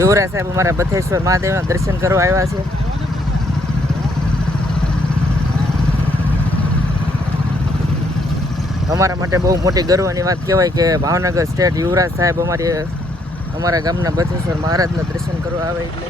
યુવરાજ સાહેબ અમારા બથેશ્વર મહાદેવના દર્શન કરવા આવ્યા છે. અમારા માટે બહુ મોટી ગર્વની વાત કહેવાય કે ભાવનગર સ્ટેટ યુવરાજ સાહેબ અમારી, અમારા ગામના બથેશ્વર મહારાજના દર્શન કરવા આવે એટલે.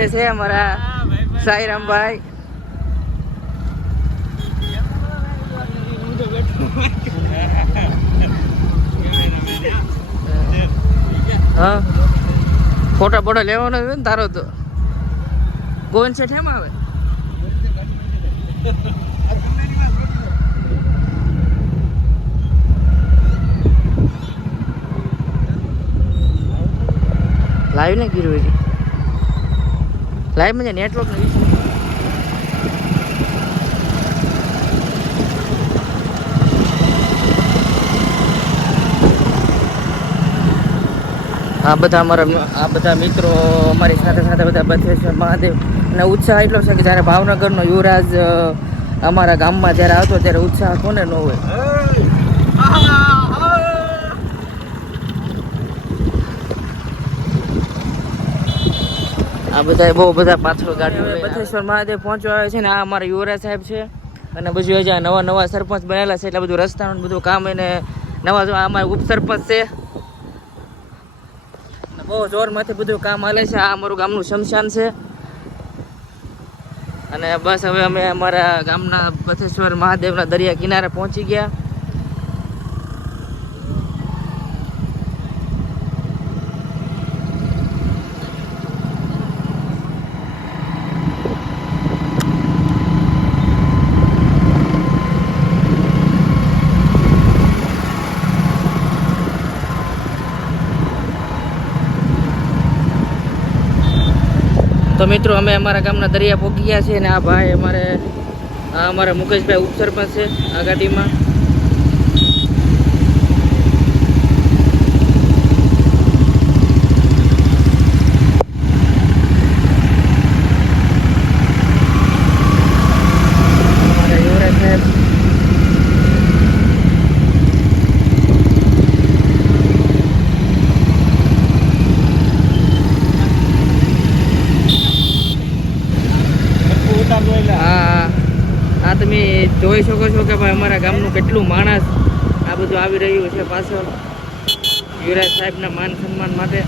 સાથે છે અમારા સાઈરામભાઈ. હા. ફોટા ફોટા લેવાનો છે ને તારો તો. ગોવન સેઠ એમ આવે? લાઈવ ને ગીરવે લાઈવ મને નેટવર્ક ઇશ્યુ આ બધા અમારા આ બધા મિત્રો અમારી સાથે સાથે બધા બથેશ્વર મહાદેવ અને ઉત્સાહ એટલો છે કે જ્યારે ભાવનગરનો યુવરાજ અમારા ગામમાં જ્યારે આવતો ત્યારે ઉત્સાહ કોને ન હોય? આ બધા બહુ બધા પાછળ ગાડી બથેશ્વર મહાદેવ પહોંચવા આવે છે ને આ અમારા યુવરાજ સાહેબ છે. અને પછી હજી નવા નવા સરપંચ બનેલા છે એટલે બધું રસ્તાનું બધું કામ એને નવા જો અમારા ઉપસરપંચ છે. બહુ જોરમાંથી બધું કામ હાલે છે. આ અમારું ગામનું શમશાન છે. અને બસ હવે અમે અમારા ગામના બથેશ્વર મહાદેવના દરિયા કિનારે પહોંચી ગયા. તો મિત્રો, અમે અમારા ગામના દરિયા પહોંચી ગયા છીએ અને આ ભાઈ અમારે આ અમારા મુકેશભાઈ ઉપસરપંચ છે આ ગાડીમાં. જોઈ શકો છો કે ભાઈ અમારા ગામનું કેટલું માણસ આ બધું આવી રહ્યું છે પાછળ. યુવરાજ સાહેબના માન સન્માન માટે.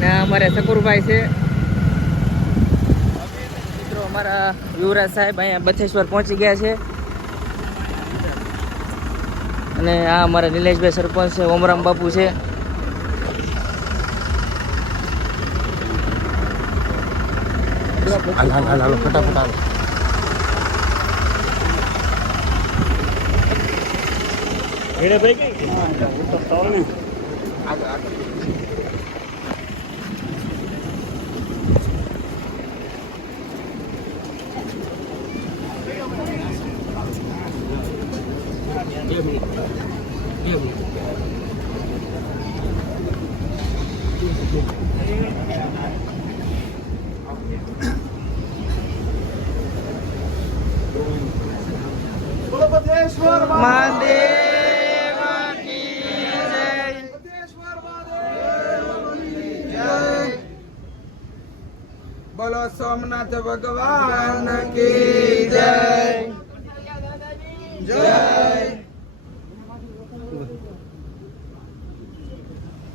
ને આ અમારે શકુરભાઈ છે. મિત્રો, અમારા યુવરાજ સાહેબ અહીંયા બથેશ્વર પહોંચી ગયા છે. અને આ અમારા નિલેશભાઈ સરપંચ છે, ઓમરામ બાપુ છે. હાલ હાલ હાલ હાલો ફટાફટ હાલો. મહાદેવ કી? મહાદેવ બોલો સોમનાથ ભગવાન કી જય. જય.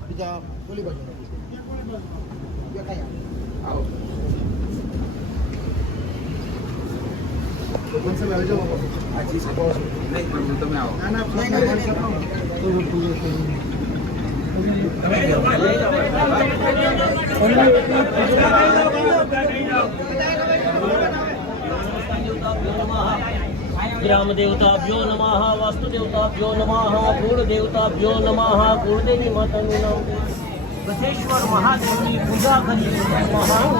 બીજા બોલી બાજુ આવો. રામદેવતાભ્યો નમઃ વાસ્તુદેવતાભ્યો નમઃ કુળદેવતાભ્યો નમઃ કુળદેવી માતાનું નામ બથેશ્વર મહાદેવની પૂજા કરી મહાન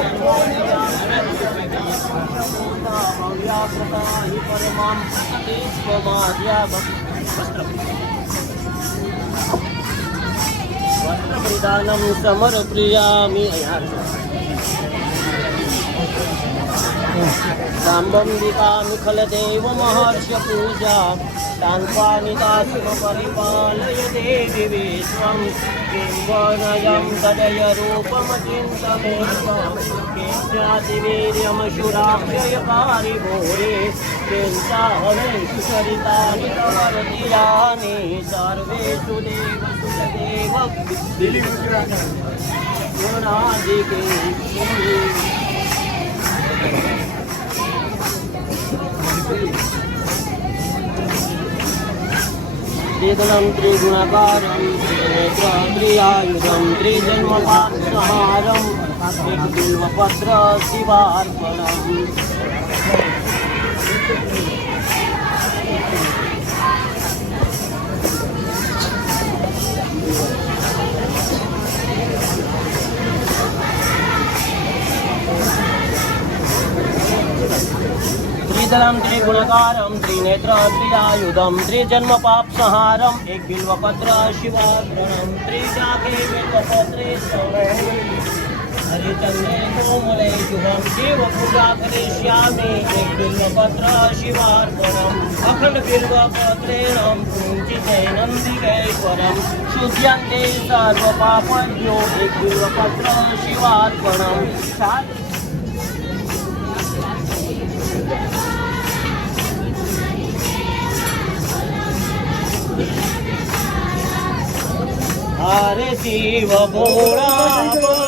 સમર્પયામિ સાંબમ દિકામિ ખલદેવ મહર્ષ પૂજા साम्बम्बिकानुखलदेव महर्षपूजा तान्पानिदाशुमपरिपालय देवि विश्वं किम्बनयं तदय रूपमचिन्तमेकं किं जातिवीर्यमशुराक्षय पारिभूरि किञ्चाहनेषु चरितानि कवरति यानि सर्वेषु देवसु देव दिलीपुरादिके त्रिगुणं त्रिगुणकारं त्रिनेत्रत्रियायुधं त्रिजन्मपात्सहारं त्रिबिल्वपत्र शिवार्पणम् ત્રિદલમ ત્રિગુણકારમ ત્રિનેત્રમ ત્રિરાયુધમ ત્રિજન્મ પાપ સંહારમ એક બિલ્વપત્ર શિવાગ્રણમ ત્રિજાકે બિલ્વપત્રે હરિચંદ્રે કોમલે શુભમ શિવ પૂજા કરિષ્યામિ એક બિલ્વપત્ર શિવાર્પણમ અખંડ બિલ્વપત્રેણમ કુંચિતે શુદ્ધ્યંતે સર્વ પાપન્યો એક બિલ્વપત્ર શિવાર્પણમ સાત હરે શિવ ભોળા